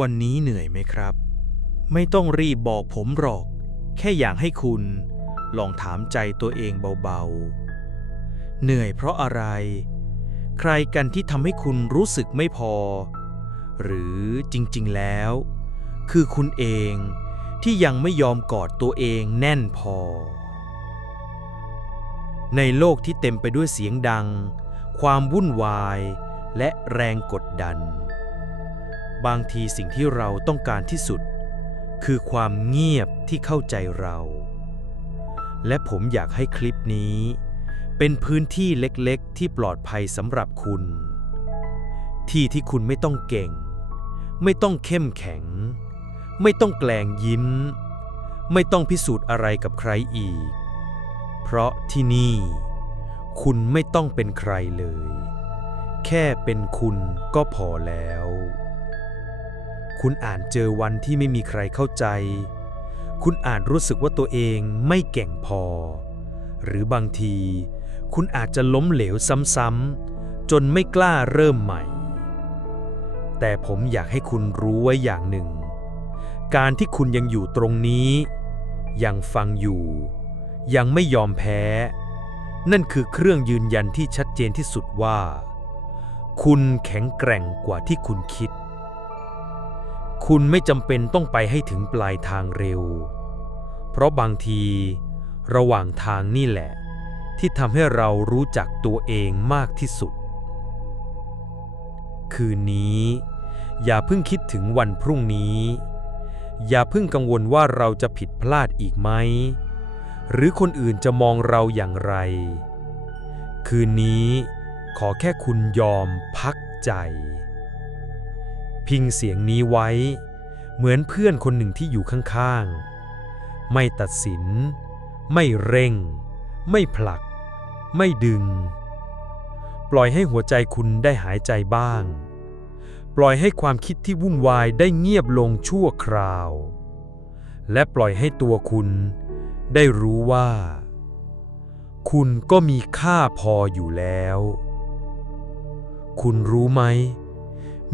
วันนี้เหนื่อยไหมครับ ไม่ต้องรีบบอกผมหรอก แค่อยากให้คุณ ลองถามใจตัวเองเบาๆ เหนื่อยเพราะอะไร ใครกันที่ทำให้คุณรู้สึกไม่พอ หรือจริงๆแล้ว คือคุณเองที่ยังไม่ยอมกอดตัวเองแน่นพอ ในโลกที่เต็มไปด้วยเสียงดัง ความวุ่นวาย และแรงกดดัน บางทีสิ่งที่เราต้องการที่สุด คือความเงียบที่เข้าใจเรา และผมอยากให้คลิปนี้ เป็นพื้นที่เล็กๆ ที่ปลอดภัยสำหรับคุณ ที่ที่คุณไม่ต้องเก่ง ไม่ต้องเข้มแข็ง ไม่ต้องแกล้งยิ้ม ไม่ต้องพิสูจน์อะไรกับใครอีก เพราะที่นี่ คุณไม่ต้องเป็นใครเลย แค่เป็นคุณก็พอแล้ว คุณอ่านเจอวันที่ไม่มีใครเข้าใจ คุณอาจรู้สึกว่าตัวเองไม่เก่งพอ หรือบางที คุณอาจจะล้มเหลวซ้ำๆจนไม่กล้าเริ่มใหม่ แต่ผมอยากให้คุณรู้ไว้อย่างหนึ่ง การที่คุณยังอยู่ตรงนี้ ยังฟังอยู่ ยังไม่ยอมแพ้ นั่นคือเครื่องยืนยันที่ชัดเจนที่สุดว่า คุณแข็งแกร่งกว่าที่คุณคิด คุณไม่จำเป็นต้องไปให้ถึงปลายทางเร็ว เพราะบางที ระหว่างทางนี่แหละ ที่ทำให้เรารู้จักตัวเองมากที่สุด คืนนี้ อย่าเพิ่งคิดถึงวันพรุ่งนี้ อย่าเพิ่งกังวลว่าเราจะผิดพลาดอีกไหม หรือคนอื่นจะมองเราอย่างไร คืนนี้ขอแค่คุณยอมพักใจ พิงเสียงนี้ไว้ เหมือนเพื่อนคนหนึ่งที่อยู่ข้างๆ ไม่ตัดสิน ไม่เร่ง ไม่ผลัก ไม่ดึง ปล่อยให้หัวใจคุณได้หายใจบ้าง ปล่อยให้ความคิดที่วุ่นวายได้เงียบลงชั่วคราว และปล่อยให้ตัวคุณได้รู้ว่า คุณก็มีค่าพออยู่แล้ว คุณรู้ไหม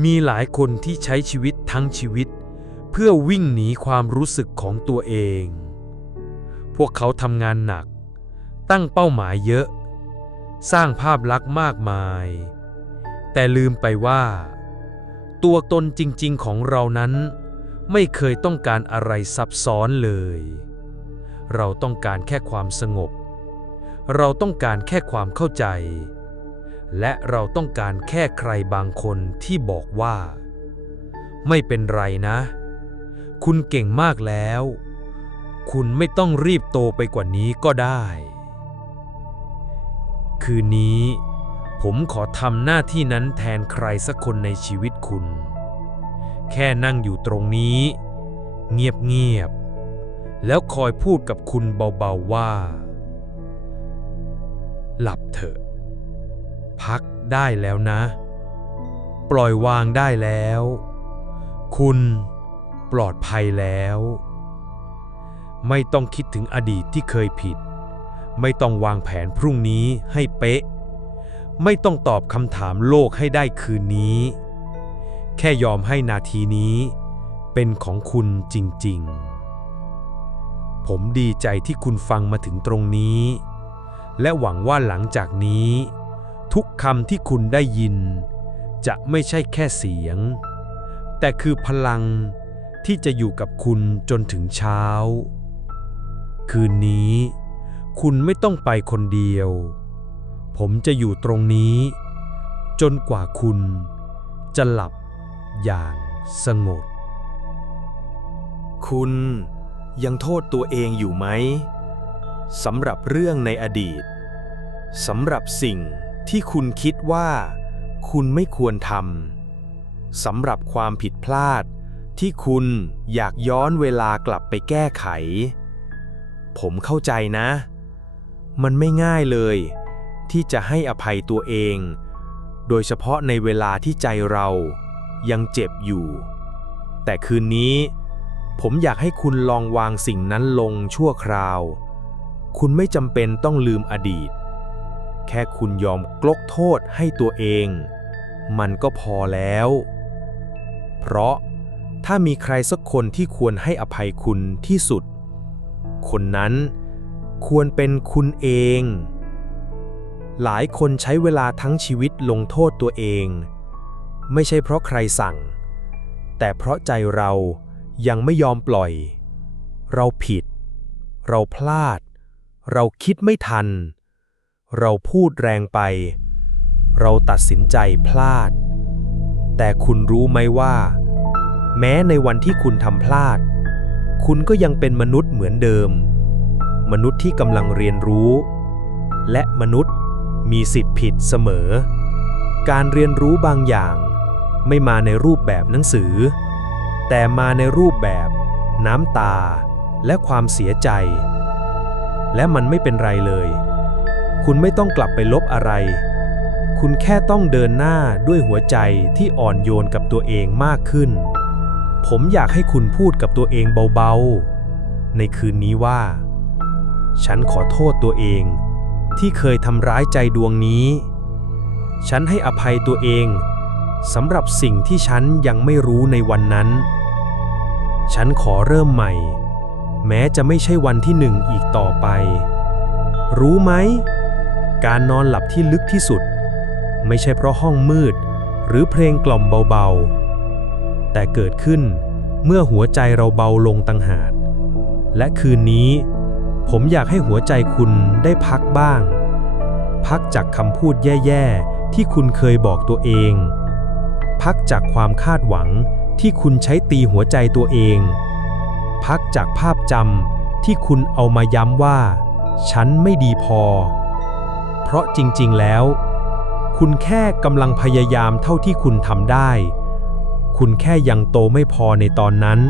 มีหลายคนที่ใช้ชีวิตทั้งชีวิต เพื่อวิ่งหนีความรู้สึกของตัวเอง พวกเขาทำงานหนัก ตั้งเป้าหมายเยอะ สร้างภาพลักษณ์มากมาย แต่ลืมไปว่า ตัวตนจริงๆของเรานั้น ไม่เคยต้องการอะไรซับซ้อนเลย เราต้องการแค่ความสงบ เราต้องการแค่ความเข้าใจ และเราต้องการแค่ใครบางคนที่บอกว่า ไม่เป็นไรนะ คุณเก่งมากแล้ว คุณไม่ต้องรีบโตไปกว่านี้ก็ได้ คืนนี้ ผมขอทำหน้าที่นั้นแทนใครสักคนในชีวิตคุณ แค่นั่งอยู่ตรงนี้ เงียบๆแล้วคอยพูดกับคุณเบาๆว่า หลับเถอะ พักได้แล้วนะ ปล่อยวางได้แล้ว คุณปลอดภัยแล้ว ไม่ต้องคิดถึงอดีตที่เคยผิด ไม่ต้องวางแผนพรุ่งนี้ให้เป๊ะ ไม่ต้องตอบคำถามโลกให้ได้คืนนี้ แค่ยอมให้นาทีนี้ เป็นของคุณจริง ๆผมดีใจที่คุณฟังมาถึงตรงนี้ และหวังว่าหลังจากนี้ ทุกคำที่คุณได้ยิน จะไม่ใช่แค่เสียง แต่คือพลังที่จะอยู่กับคุณจนถึงเช้า คืนนี้ คุณไม่ต้องไปคนเดียว ผมจะอยู่ตรงนี้ จนกว่าคุณจะหลับอย่างสงบคุณยังโทษตัวเองอยู่ไหมสำหรับเรื่องในอดีตสำหรับสิ่ง ที่คุณคิดว่า คุณไม่ควรทำสำหรับความผิดพลาด ที่คุณอยากย้อนเวลากลับไปแก้ไข ผมเข้าใจนะ มันไม่ง่ายเลย ที่จะให้อภัยตัวเอง โดยเฉพาะในเวลาที่ใจเรายังเจ็บอยู่ แต่คืนนี้ ผมอยากให้คุณลองวางสิ่งนั้นลงชั่วคราว คุณไม่จำเป็นต้องลืมอดีต แค่คุณยอมกลกโทษให้ตัวเอง มันก็พอแล้ว เพราะถ้ามีใครสักคนที่ควรให้อภัยคุณที่สุด คนนั้นควรเป็นคุณเอง หลายคนใช้เวลาทั้งชีวิตลงโทษตัวเอง ไม่ใช่เพราะใครสั่ง แต่เพราะใจเรายังไม่ยอมปล่อย เราผิด เราพลาด เราคิดไม่ทัน เราพูดแรงไป เราตัดสินใจพลาด แต่คุณรู้ไหมว่า แม้ในวันที่คุณทำพลาด คุณก็ยังเป็นมนุษย์เหมือนเดิม มนุษย์ที่กำลังเรียนรู้ และมนุษย์มีสิทธิ์ผิดเสมอ การเรียนรู้บางอย่างไม่มาในรูปแบบหนังสือ แต่มาในรูปแบบ น้ำตา และความเสียใจ และมันไม่เป็นไรเลย คุณไม่ต้องกลับไปลบอะไร คุณแค่ต้องเดินหน้าด้วยหัวใจที่อ่อนโยนกับตัวเองมากขึ้น ผมอยากให้คุณพูดกับตัวเองเบาๆ ในคืนนี้ว่า ฉันขอโทษตัวเอง ที่เคยทำร้ายใจดวงนี้ ฉันให้อภัยตัวเองสำหรับสิ่งที่ฉันยังไม่รู้ในวันนั้น ฉันขอเริ่มใหม่ แม้จะไม่ใช่วันที่หนึ่งอีกต่อไป รู้ไหม การนอนหลับที่ลึกที่สุด ไม่ใช่เพราะห้องมืด หรือเพลงกล่อมเบาๆ แต่เกิดขึ้นเมื่อหัวใจเราเบาลงตังหากและคืนนี้ ผมอยากให้หัวใจคุณได้พักบ้าง พักจากคำพูดแย่ๆ ที่คุณเคยบอกตัวเอง พักจากความคาดหวังที่คุณใช้ตีหัวใจตัวเอง พักจากภาพจำที่คุณเอามาย้ำว่า ฉันไม่ดีพอ เพราะจริง ๆ แล้ว คุณแค่กำลังพยายามเท่าที่คุณทำได้ คุณแค่ยังโตไม่พอในตอนนั้น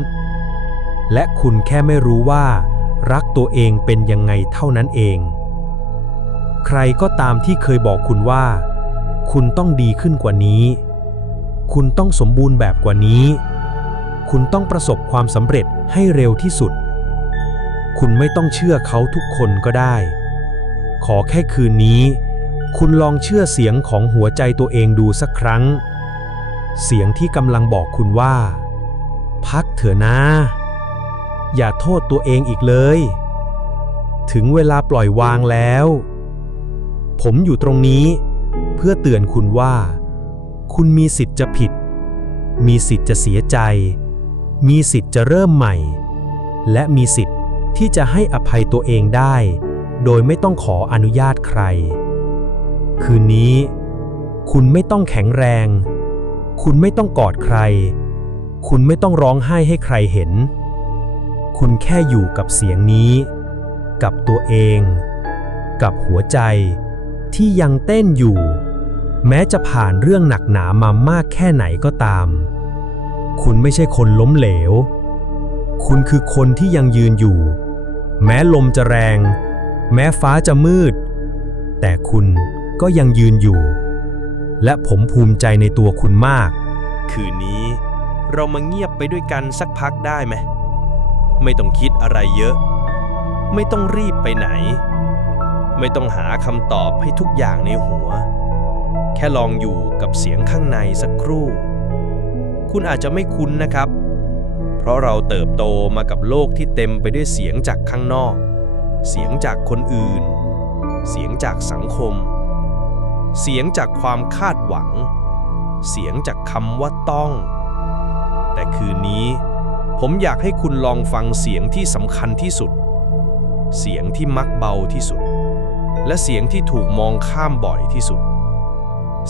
และคุณแค่ไม่รู้ว่า รักตัวเองเป็นยังไงเท่านั้นเอง ใครก็ตามที่เคยบอกคุณว่า คุณต้องดีขึ้นกว่านี้ คุณต้องสมบูรณ์แบบกว่านี้ คุณต้องประสบความสำเร็จให้เร็วที่สุด คุณไม่ต้องเชื่อเขาทุกคนก็ได้ ขอแค่คืนนี้ คุณลองเชื่อเสียงของหัวใจตัวเองดูสักครั้ง เสียงที่กำลังบอกคุณว่า พักเถอะนะ อย่าโทษตัวเองอีกเลย ถึงเวลาปล่อยวางแล้ว ผมอยู่ตรงนี้ เพื่อเตือนคุณว่า คุณมีสิทธิ์จะผิด มีสิทธิ์จะเสียใจ มีสิทธิ์จะเริ่มใหม่ และมีสิทธิ์ที่จะให้อภัยตัวเองได้ โดยไม่ต้องขออนุญาตใคร คืนนี้ คุณไม่ต้องแข็งแรง คุณไม่ต้องกอดใคร คุณไม่ต้องร้องไห้ให้ใครเห็น คุณแค่อยู่กับเสียงนี้ กับตัวเอง กับหัวใจที่ยังเต้นอยู่ แม้จะผ่านเรื่องหนักหนามามากแค่ไหนก็ตาม คุณไม่ใช่คนล้มเหลว คุณคือคนที่ยังยืนอยู่ แม้ลมจะแรง แม้ฟ้าจะมืด แต่คุณก็ยังยืนอยู่ และผมภูมิใจในตัวคุณมาก คืนนี้เรามาเงียบไปด้วยกันสักพักได้ไหม ไม่ต้องคิดอะไรเยอะ ไม่ต้องรีบไปไหน ไม่ต้องหาคำตอบให้ทุกอย่างในหัว แค่ลองอยู่กับเสียงข้างในสักครู่ คุณอาจจะไม่คุ้นนะครับ เพราะเราเติบโตมากับโลกที่เต็มไปด้วยเสียงจากข้างนอก เสียงจากคนอื่น เสียงจากสังคม เสียงจากความคาดหวัง เสียงจากคำว่าต้อง แต่คืนนี้ ผมอยากให้คุณลองฟังเสียงที่สำคัญที่สุด เสียงที่มักเบาที่สุด และเสียงที่ถูกมองข้ามบ่อยที่สุด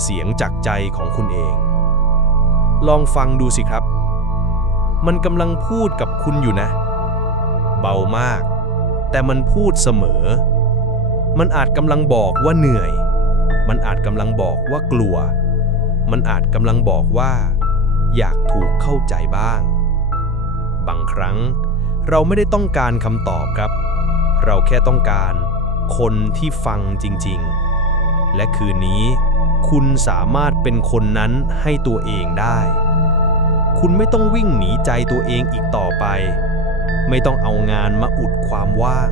เสียงจากใจของคุณเอง ลองฟังดูสิครับ มันกำลังพูดกับคุณอยู่นะ เบามาก แต่มันพูดเสมอ มันอาจกำลังบอกว่าเหนื่อย มันอาจกำลังบอกว่ากลัว มันอาจกำลังบอกว่า อยากถูกเข้าใจบ้าง บางครั้ง เราไม่ได้ต้องการคำตอบครับ เราแค่ต้องการคนที่ฟังจริง ๆ และคืนนี้ คุณสามารถเป็นคนนั้นให้ตัวเองได้ คุณไม่ต้องวิ่งหนีใจตัวเองอีกต่อไป ไม่ต้องเอางานมาอุดความว่าง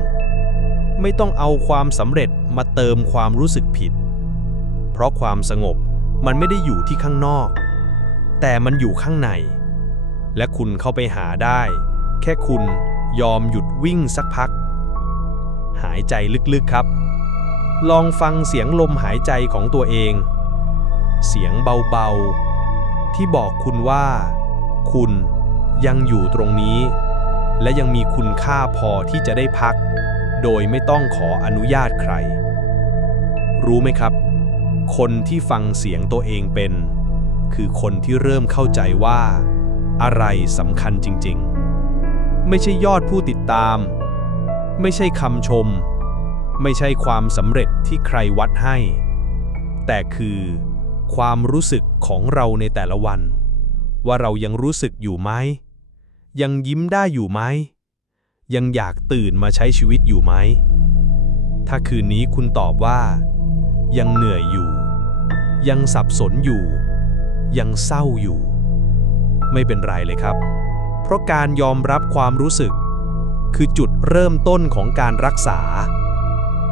ไม่ต้องเอาความสำเร็จมาเติมความรู้สึกผิด เพราะความสงบมันไม่ได้อยู่ที่ข้างนอก แต่มันอยู่ข้างใน และคุณเข้าไปหาได้ แค่คุณยอมหยุดวิ่งสักพัก หายใจลึกๆครับ ลองฟังเสียงลมหายใจของตัวเอง เสียงเบาๆ ที่บอกคุณว่า คุณยังอยู่ตรงนี้ และยังมีคุณค่าพอที่จะได้พัก โดยไม่ต้องขออนุญาตใคร รู้ไหมครับ คนที่ฟังเสียงตัวเองเป็น คือคนที่เริ่มเข้าใจว่า อะไรสำคัญจริงๆ ไม่ใช่ยอดผู้ติดตาม ไม่ใช่คำชม ไม่ใช่ความสำเร็จที่ใครวัดให้ แต่คือ ความรู้สึกของเราในแต่ละวัน ว่าเรายังรู้สึกอยู่ไหม ยังยิ้มได้อยู่ไหม ยังอยากตื่นมาใช้ชีวิตอยู่ไหม ถ้าคืนนี้คุณตอบว่า ยังเหนื่อยอยู่ ยังสับสนอยู่ ยังเศร้าอยู่ ไม่เป็นไรเลยครับ เพราะการยอมรับความรู้สึก คือจุดเริ่มต้นของการรักษา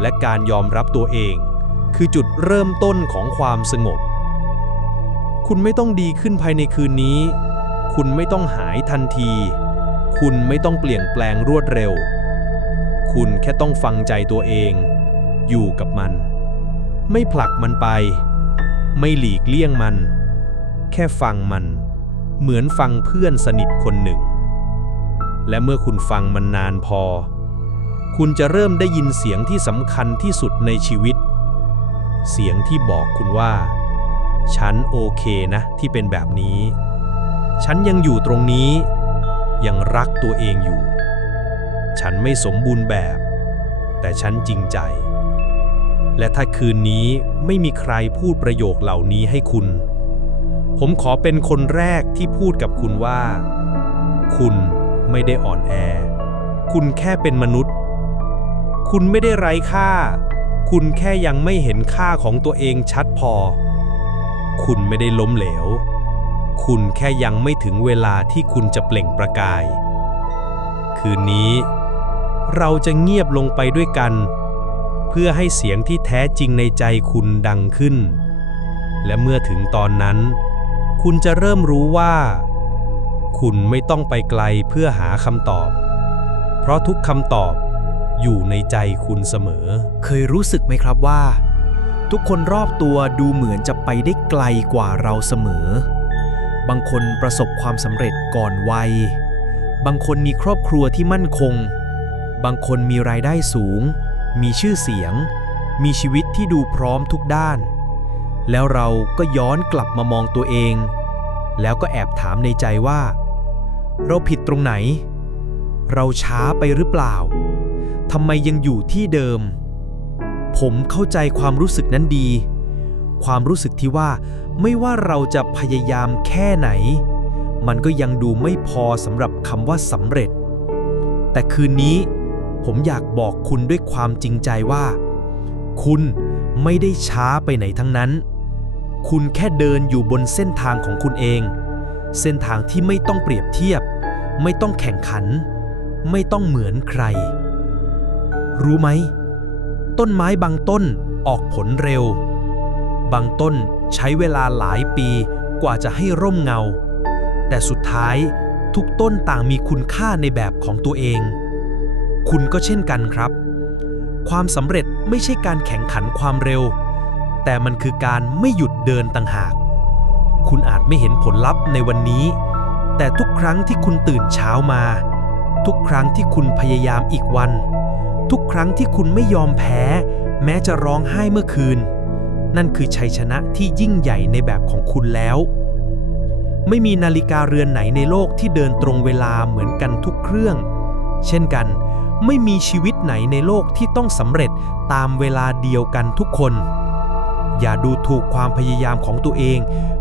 และการยอมรับตัวเอง คือจุดเริ่มต้นของความสงบ คุณไม่ต้องดีขึ้นภายในคืนนี้ คุณไม่ต้องหายทันที คุณไม่ต้องเปลี่ยนแปลงรวดเร็ว คุณแค่ต้องฟังใจตัวเอง อยู่กับมัน ไม่ผลักมันไป ไม่หลีกเลี่ยงมัน แค่ฟังมัน เหมือนฟังเพื่อนสนิทคนหนึ่ง และเมื่อคุณฟังมันนานพอ คุณจะเริ่มได้ยินเสียงที่สำคัญที่สุดในชีวิต เสียงที่บอกคุณว่า ฉันโอเคนะที่เป็นแบบนี้ ฉันยังอยู่ตรงนี้ ยังรักตัวเองอยู่ ฉันไม่สมบูรณ์แบบ แต่ฉันจริงใจ และถ้าคืนนี้ไม่มีใครพูดประโยคเหล่านี้ให้คุณ ผมขอเป็นคนแรกที่พูดกับคุณว่า คุณไม่ได้อ่อนแอ คุณแค่เป็นมนุษย์ คุณไม่ได้ไร้ค่า คุณแค่ยังไม่เห็นค่าของตัวเองชัดพอ คุณไม่ได้ล้มเหลว คุณแค่ยังไม่ถึงเวลาที่คุณจะเปล่งประกาย คืนนี้ เราจะเงียบลงไปด้วยกัน เพื่อให้เสียงที่แท้จริงในใจคุณดังขึ้น และเมื่อถึงตอนนั้น คุณจะเริ่มรู้ว่า คุณไม่ต้องไปไกลเพื่อหาคำตอบ เพราะทุกคำตอบอยู่ในใจคุณเสมอ เคยรู้สึกไหมครับว่า ทุกคนรอบตัวดูเหมือนจะไปได้ไกลกว่าเราเสมอ บางคนประสบความสำเร็จก่อนวัย บางคนมีครอบครัวที่มั่นคง บางคนมีรายได้สูง มีชื่อเสียง มีชีวิตที่ดูพร้อมทุกด้าน แล้วเราก็ย้อนกลับมามองตัวเอง แล้วก็แอบถามในใจว่า เราผิดตรงไหน เราช้าไปหรือเปล่าทำไมยังอยู่ที่เดิม ผมเข้าใจความรู้สึกนั้นดี ความรู้สึกที่ว่าไม่ว่าเราจะพยายามแค่ไหน มันก็ยังดูไม่พอสำหรับคำว่าสำเร็จ แต่คืนนี้ผมอยากบอกคุณด้วยความจริงใจว่า คุณไม่ได้ช้าไปไหนทั้งนั้น คุณแค่เดินอยู่บนเส้นทางของคุณเอง เส้นทางที่ไม่ต้องเปรียบเทียบ ไม่ต้องแข่งขัน ไม่ต้องเหมือนใคร รู้ไหม ต้นไม้บางต้นออกผลเร็ว บางต้นใช้เวลาหลายปีกว่าจะให้ร่มเงา แต่สุดท้ายทุกต้นต่างมีคุณค่าในแบบของตัวเอง คุณก็เช่นกันครับ ความสำเร็จไม่ใช่การแข่งขันความเร็ว แต่มันคือการไม่หยุดเดินต่างหาก คุณอาจไม่เห็นผลลัพธ์ในวันนี้ แต่ทุกครั้งที่คุณตื่นเช้ามา ทุกครั้งที่คุณพยายามอีกวัน ทุกครั้งที่คุณไม่ยอมแพ้ แม้จะร้องไห้เมื่อคืน นั่นคือชัยชนะที่ยิ่งใหญ่ในแบบของคุณแล้ว ไม่มีนาฬิกาเรือนไหนในโลกที่เดินตรงเวลาเหมือนกันทุกเครื่อง เช่นกัน ไม่มีชีวิตไหนในโลกที่ต้องสำเร็จตามเวลาเดียวกันทุกคน อย่าดูถูกความพยายามของตัวเอง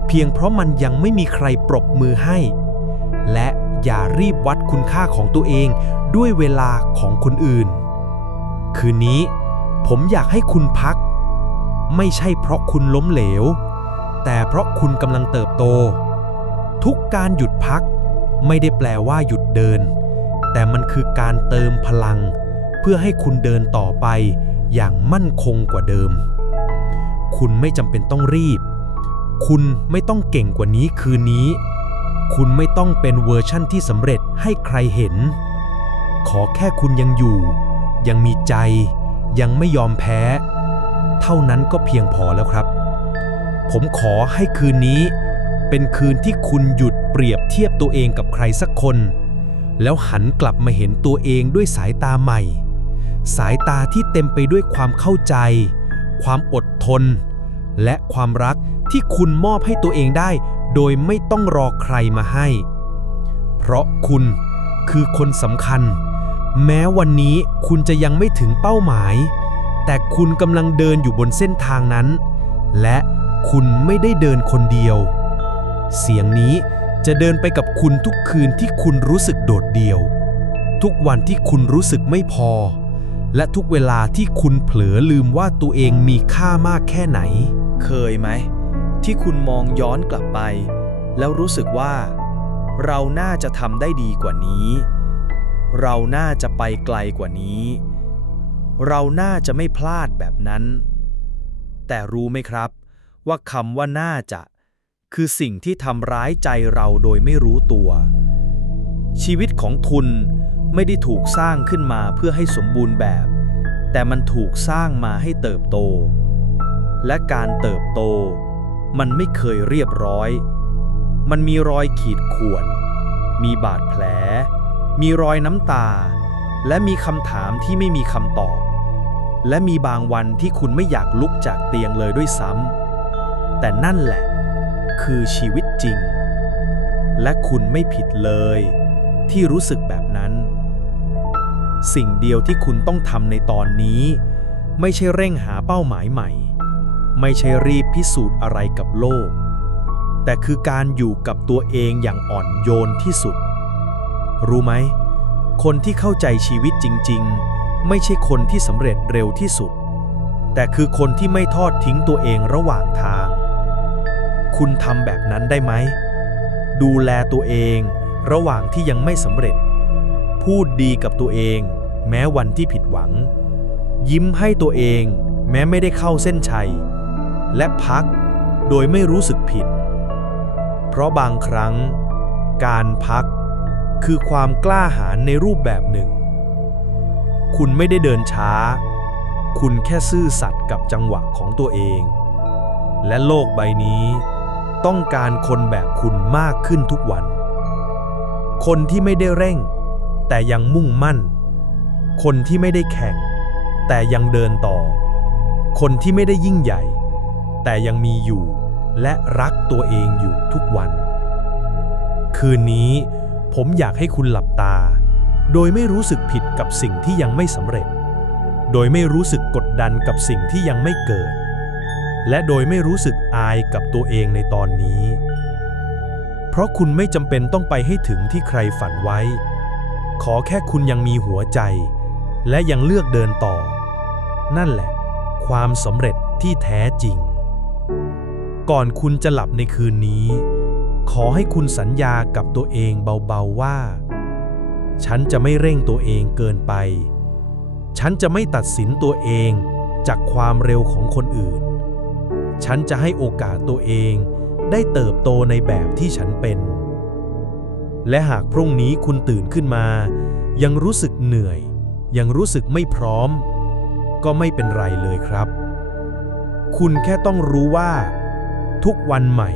เพียงเพราะมันยังไม่มีใครปรบมือให้ และอย่ารีบวัดคุณค่าของตัวเองด้วยเวลาของคนอื่น คืนนี้ผมอยากให้คุณพัก ไม่ใช่เพราะคุณล้มเหลว แต่เพราะคุณกำลังเติบโต ทุกการหยุดพักไม่ได้แปลว่าหยุดเดิน แต่มันคือการเติมพลัง เพื่อให้คุณเดินต่อไปอย่างมั่นคงกว่าเดิม คุณไม่จำเป็นต้องรีบ คุณไม่ต้องเก่งกว่านี้คืนนี้ คุณไม่ต้องเป็นเวอร์ชั่นที่สำเร็จให้ใครเห็น ขอแค่คุณยังอยู่ ยังมีใจ ยังไม่ยอมแพ้ เท่านั้นก็เพียงพอแล้วครับ ผมขอให้คืนนี้ เป็นคืนที่คุณหยุดเปรียบเทียบตัวเองกับใครสักคน แล้วหันกลับมาเห็นตัวเองด้วยสายตาใหม่ สายตาที่เต็มไปด้วยความเข้าใจ ความอดทน และความรักที่คุณมอบให้ตัวเองได้ โดยไม่ต้องรอใครมาให้ เพราะคุณคือคนสำคัญ แม้วันนี้คุณจะยังไม่ถึงเป้าหมาย แต่คุณกำลังเดินอยู่บนเส้นทางนั้น และคุณไม่ได้เดินคนเดียว เสียงนี้จะเดินไปกับคุณทุกคืนที่คุณรู้สึกโดดเดี่ยว ทุกวันที่คุณรู้สึกไม่พอ และทุกเวลาที่คุณเผลอลืมว่าตัวเองมีค่ามากแค่ไหน เคยไหม ที่คุณมองย้อนกลับไป แล้วรู้สึกว่า เราน่าจะทำได้ดีกว่านี้ เราน่าจะไปไกลกว่านี้ เราน่าจะไม่พลาดแบบนั้น แต่รู้ไหมครับ ว่าคำว่าน่าจะ คือสิ่งที่ทำร้ายใจเราโดยไม่รู้ตัว ชีวิตของคุณไม่ได้ถูกสร้างขึ้นมาเพื่อให้สมบูรณ์แบบ แต่มันถูกสร้างมาให้เติบโต และการเติบโต มันไม่เคยเรียบร้อย มันมีรอยขีดข่วน มีบาดแผล มีรอยน้ำตา และมีคำถามที่ไม่มีคำตอบ และมีบางวันที่คุณไม่อยากลุกจากเตียงเลยด้วยซ้ำ แต่นั่นแหละ คือชีวิตจริง และคุณไม่ผิดเลย ที่รู้สึกแบบนั้น สิ่งเดียวที่คุณต้องทำในตอนนี้ ไม่ใช่เร่งหาเป้าหมายใหม่ ไม่ใช่รีบพิสูจน์อะไรกับโลก แต่คือการอยู่กับตัวเองอย่างอ่อนโยนที่สุด รู้ไหม คนที่เข้าใจชีวิตจริง ๆ ไม่ใช่คนที่สำเร็จเร็วที่สุด แต่คือคนที่ไม่ทอดทิ้งตัวเองระหว่างทาง คุณทำแบบนั้นได้ไหม ดูแลตัวเองระหว่างที่ยังไม่สำเร็จ พูดดีกับตัวเอง แม้วันที่ผิดหวัง ยิ้มให้ตัวเองแม้ไม่ได้เข้าเส้นชัย และพักโดยไม่รู้สึกผิด เพราะบางครั้ง การพักคือความกล้าหาญในรูปแบบหนึ่ง คุณไม่ได้เดินช้า คุณแค่ซื่อสัตย์กับจังหวะของตัวเอง และโลกใบนี้ ต้องการคนแบบคุณมากขึ้นทุกวัน คนที่ไม่ได้เร่ง แต่ยังมุ่งมั่น คนที่ไม่ได้แข่ง แต่ยังเดินต่อ คนที่ไม่ได้ยิ่งใหญ่ แต่ยังมีอยู่ และรักตัวเองอยู่ทุกวัน คืนนี้ผมอยากให้คุณหลับตา โดยไม่รู้สึกผิดกับสิ่งที่ยังไม่สำเร็จ โดยไม่รู้สึกกดดันกับสิ่งที่ยังไม่เกิด และโดยไม่รู้สึกอายกับตัวเองในตอนนี้ เพราะคุณไม่จำเป็นต้องไปให้ถึงที่ใครฝันไว้ ขอแค่คุณยังมีหัวใจ และยังเลือกเดินต่อ นั่นแหละ ความสำเร็จที่แท้จริง ก่อนคุณจะหลับในคืนนี้ ขอให้คุณสัญญากับตัวเองเบาๆว่า ฉันจะไม่เร่งตัวเองเกินไป ฉันจะไม่ตัดสินตัวเองจากความเร็วของคนอื่น ฉันจะให้โอกาสตัวเองได้เติบโตในแบบที่ฉันเป็น และหากพรุ่งนี้คุณตื่นขึ้นมา ยังรู้สึกเหนื่อย ยังรู้สึกไม่พร้อม ก็ไม่เป็นไรเลยครับ คุณแค่ต้องรู้ว่า ทุกวันใหม่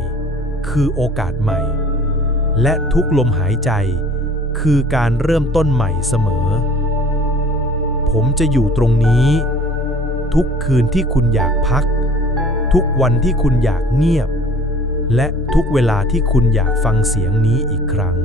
คือโอกาสใหม่ และทุกลมหายใจ คือการเริ่มต้นใหม่เสมอ ผมจะอยู่ตรงนี้ ทุกคืนที่คุณอยากพัก ทุกวันที่คุณอยากเงียบ และทุกเวลาที่คุณอยากฟังเสียงนี้อีกครั้ง